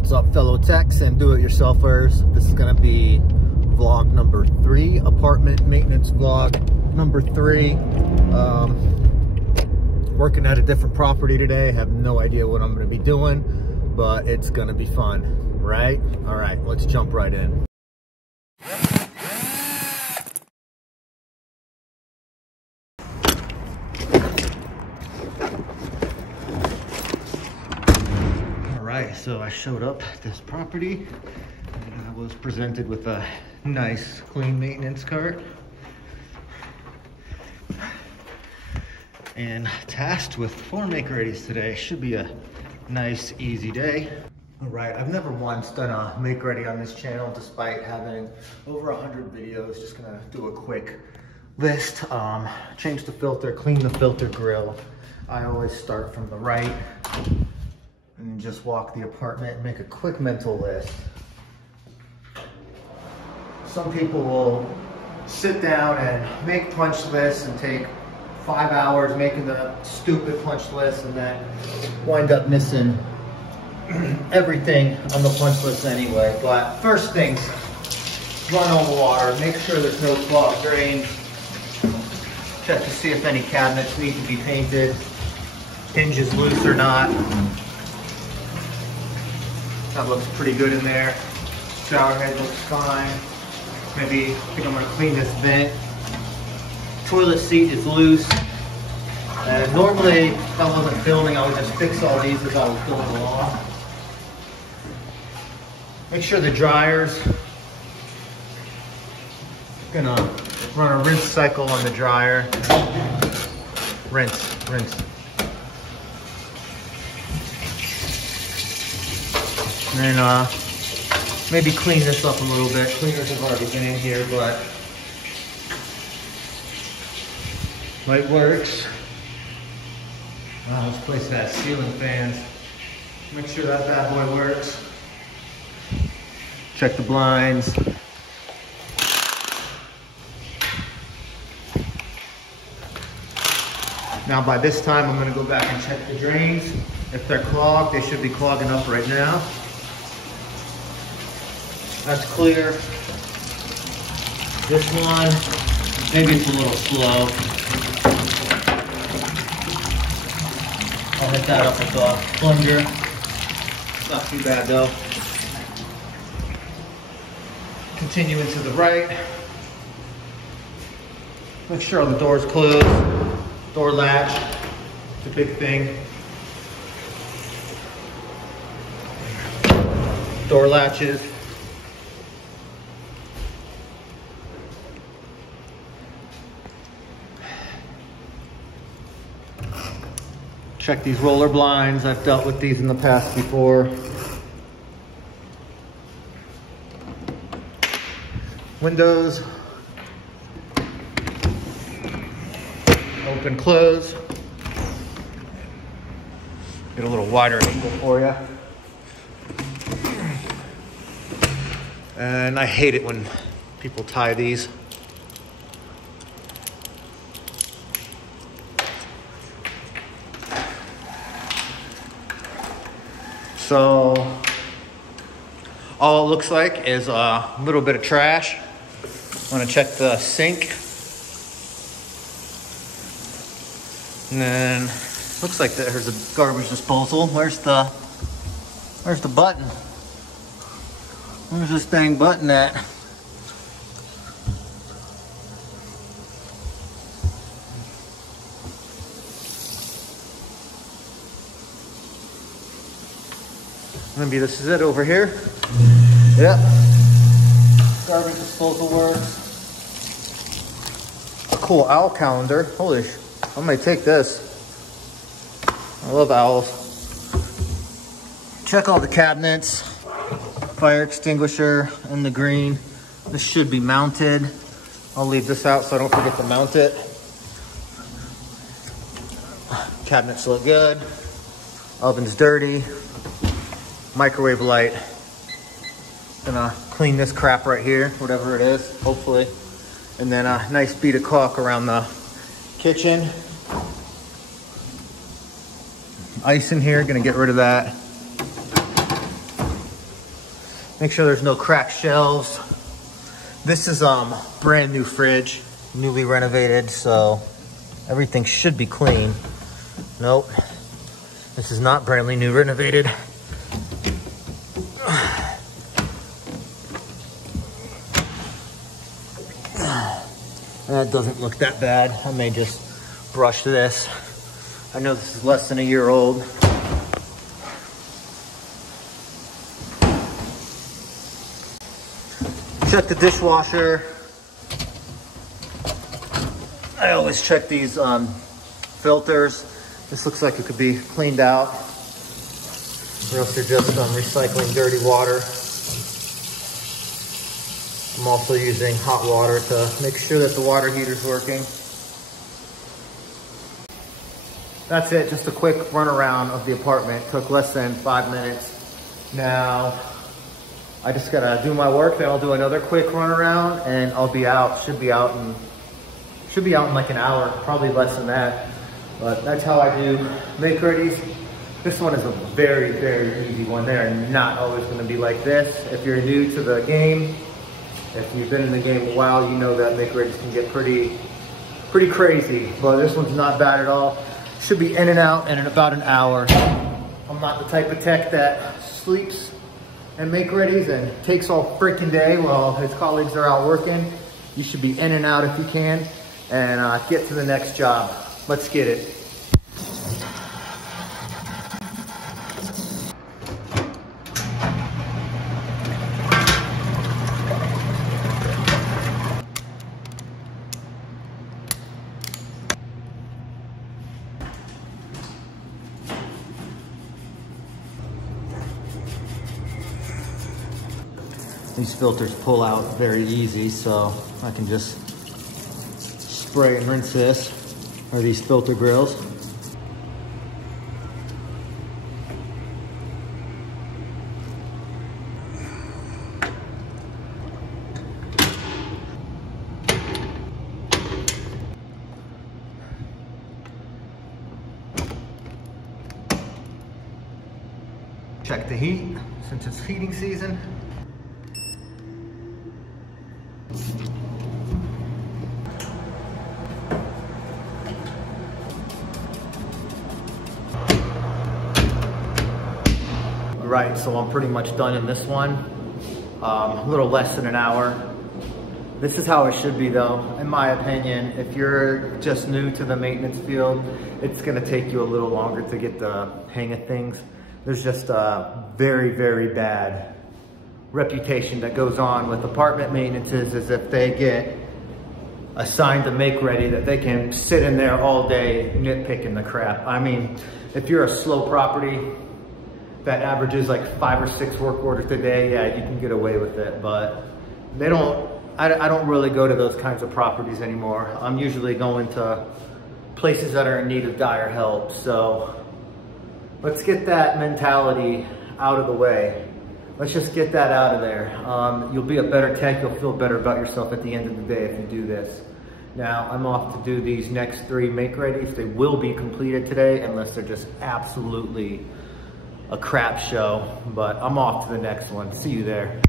What's up, fellow techs and do-it-yourselfers? This is gonna be vlog number 3, apartment maintenance vlog number 3. Working at a different property today. Have no idea what I'm gonna be doing, but it's gonna be fun, right? All right, let's jump right in. Alright, so I showed up at this property and I was presented with a nice clean maintenance cart and tasked with 4 make-readies today. Should be a nice, easy day. Alright, I've never once done a make-ready on this channel despite having over 100 videos. Just gonna do a quick list. Change the filter, clean the filter grill. I always start from the right and just walk the apartment and make a quick mental list. Some people will sit down and make punch lists and take 5 hours making the stupid punch list and then wind up missing everything on the punch list anyway. But first things, run all the water, make sure there's no clogged drain, check to see if any cabinets need to be painted, hinges loose or not. That looks pretty good in there. Shower head looks fine. Maybe I think I'm gonna clean this vent. Toilet seat is loose. Normally, if I wasn't filming, I would just fix all these as I was going along. Make sure the dryers. Gonna run a rinse cycle on the dryer. Rinse, rinse. And then maybe clean this up a little bit. Cleaners have already been in here, but light works. Wow, this place has ceiling fans. Make sure that bad boy works. Check the blinds. Now by this time, I'm gonna go back and check the drains. If they're clogged, they should be clogging up right now. That's clear. This one, maybe it's a little slow. I'll hit that up with the plunger. It's not too bad though. Continuing to the right. Make sure all the doors closed. Door latch, it's a big thing. Door latches. Check these roller blinds. I've dealt with these in the past before. Windows. Open, close. Get a little wider angle for you. And I hate it when people tie these. So all it looks like is a little bit of trash. I'm gonna check the sink. And then looks like there's a garbage disposal. Where's the button? Where's this dang button at? Maybe this is it over here. Yep. Garbage disposal works. A cool owl calendar. Holy sh! I might take this. I love owls. Check all the cabinets. Fire extinguisher in the green. This should be mounted. I'll leave this out so I don't forget to mount it. Cabinets look good. Oven's dirty. Microwave light. Gonna clean this crap right here, whatever it is, hopefully. And then a nice bead of caulk around the kitchen. Ice in here, gonna get rid of that. Make sure there's no cracked shelves. This is brand new fridge, newly renovated, so everything should be clean. Nope, this is not brand new renovated. That doesn't look that bad. I may just brush this. I know this is less than a year old. Check the dishwasher. I always check these filters. This looks like it could be cleaned out, or else they're just recycling dirty water. I'm also using hot water to make sure that the water heater's working. That's it, just a quick run around of the apartment. Took less than 5 minutes. Now, I just gotta do my work, then I'll do another quick run around and I'll be out. Should be out in like an hour, probably less than that. But that's how I do make-readies. This one is a very, very easy one. They are not always gonna be like this. If you're new to the game, if you've been in the game a while, you know that make-readies can get pretty crazy. But this one's not bad at all. Should be in and out in about an hour. I'm not the type of tech that sleeps and make-readies and takes all freaking day while his colleagues are out working. You should be in and out if you can and get to the next job. Let's get it. These filters pull out very easy, so I can just spray and rinse this, or these filter grills. Check the heat, since it's heating season. Right, so I'm pretty much done in this one. A little less than an hour. This is how it should be though, in my opinion. If you're just new to the maintenance field, it's gonna take you a little longer to get the hang of things. There's just a very, very bad reputation that goes on with apartment maintenances, as if they get assigned to make ready that they can sit in there all day nitpicking the crap. I mean, if you're a slow property that averages like 5 or 6 work orders a day, yeah, you can get away with it, but they don't, I don't really go to those kinds of properties anymore. I'm usually going to places that are in need of dire help. So let's get that mentality out of the way. Let's just get that out of there. You'll be a better tech, you'll feel better about yourself at the end of the day if you do this. Now, I'm off to do these next 3 make-readies. They will be completed today unless they're just absolutely a crap show, but I'm off to the next one. See you there.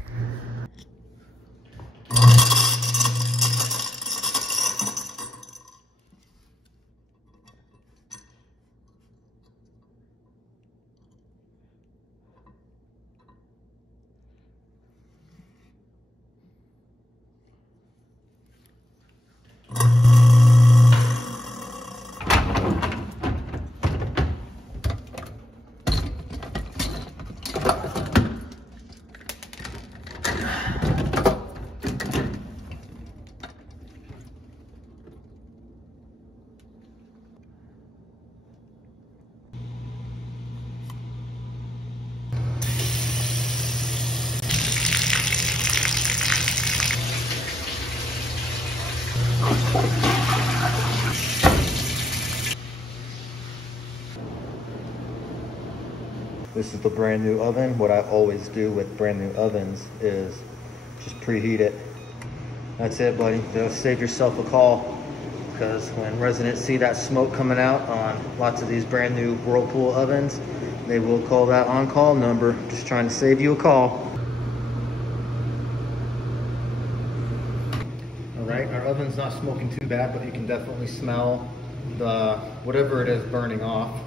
This is the brand new oven. What I always do with brand new ovens is just preheat it. That's it, buddy. Just save yourself a call, because when residents see that smoke coming out on lots of these brand new Whirlpool ovens, they will call that on-call number. Just trying to save you a call. Oven's not smoking too bad, but you can definitely smell the whatever it is burning off.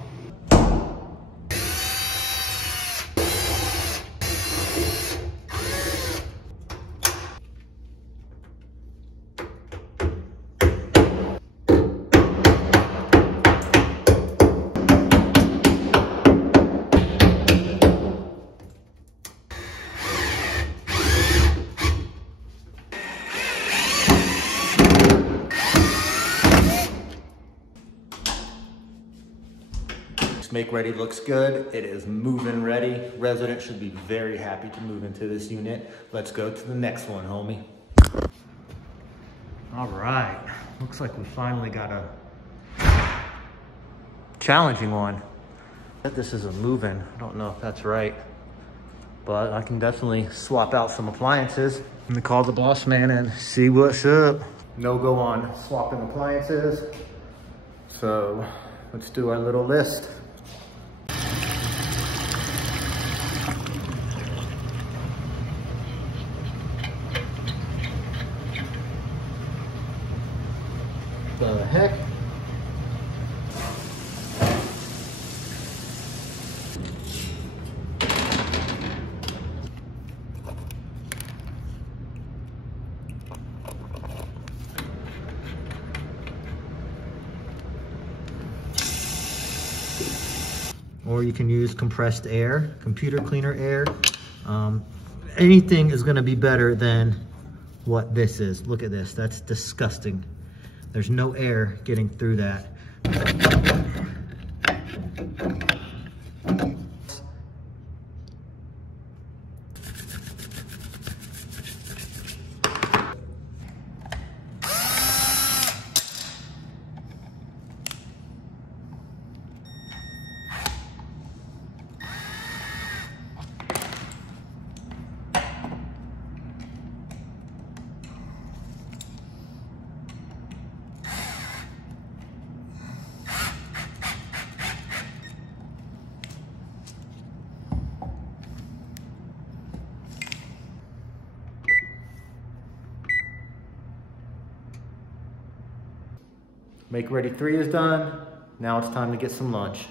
Make ready looks good. It is move-in ready. Resident should be very happy to move into this unit. Let's go to the next one, homie. All right, looks like we finally got a challenging one. This is a move-in. I don't know if that's right, but I can definitely swap out some appliances. Let me call the boss man and see what's up. No go on swapping appliances. So let's do our little list. The heck? Or you can use compressed air, computer cleaner air. Anything is gonna be better than what this is. Look at this, that's disgusting. There's no air getting through that. Make ready 3 is done. Now it's time to get some lunch.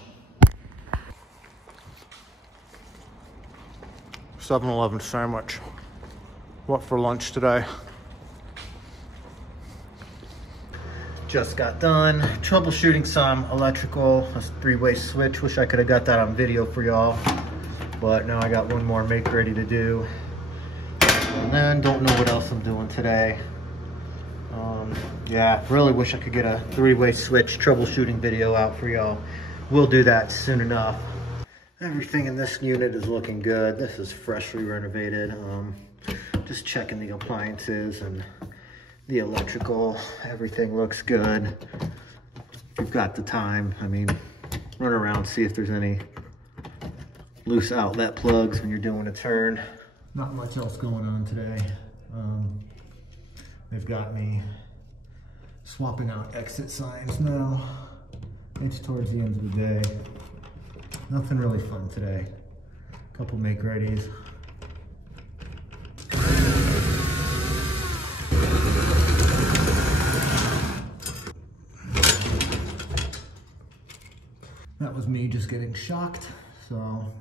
7-Eleven sandwich. What for lunch today? Just got done troubleshooting some electrical, a 3-way switch. Wish I could have got that on video for y'all, but now I got one more make ready to do. And then don't know what else I'm doing today. Yeah, really wish I could get a 3-way switch troubleshooting video out for y'all. We'll do that soon enough. Everything in this unit is looking good. This is freshly renovated. Just checking the appliances and the electrical. Everything looks good. If you've got the time, I mean, run around, see if there's any loose outlet plugs when you're doing a turn. Not much else going on today. They've got me swapping out exit signs now. It's towards the end of the day. Nothing really fun today. Couple make readies. That was me just getting shocked. So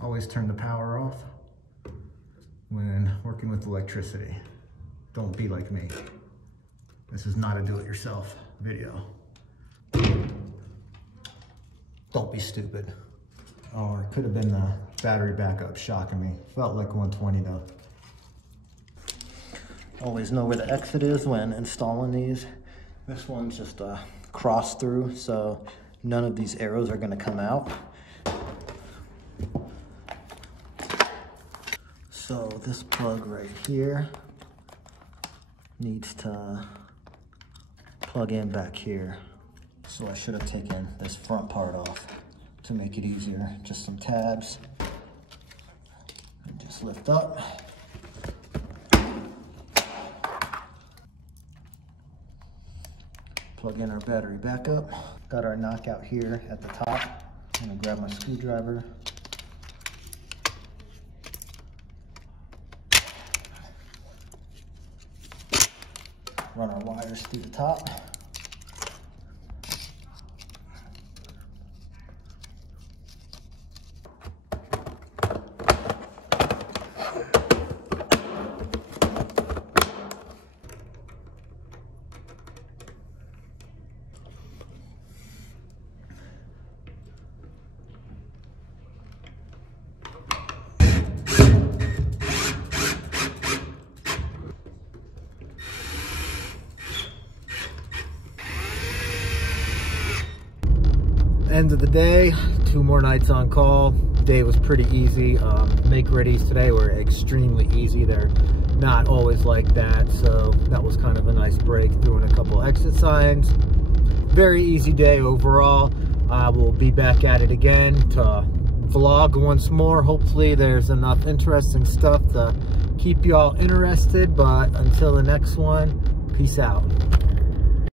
always turn the power off when working with electricity. Don't be like me. This is not a do-it-yourself video. Don't be stupid. Oh, it could have been the battery backup shocking me. Felt like 120 though. Always know where the exit is when installing these. This one's just a cross through, so none of these arrows are gonna come out. So this plug right here needs to plug in back here. So I should have taken this front part off to make it easier. Just some tabs. And just lift up. Plug in our battery backup. Got our knockout here at the top. I'm gonna grab my screwdriver. run our wires through the top. End of the day, 2 more nights on call. Day was pretty easy. Make-readies today were extremely easy. They're not always like that, so that was kind of a nice break, doing a couple exit signs. Very easy day overall. We'll be back at it again to vlog once more. Hopefully there's enough interesting stuff to keep y'all interested, but until the next one, peace out.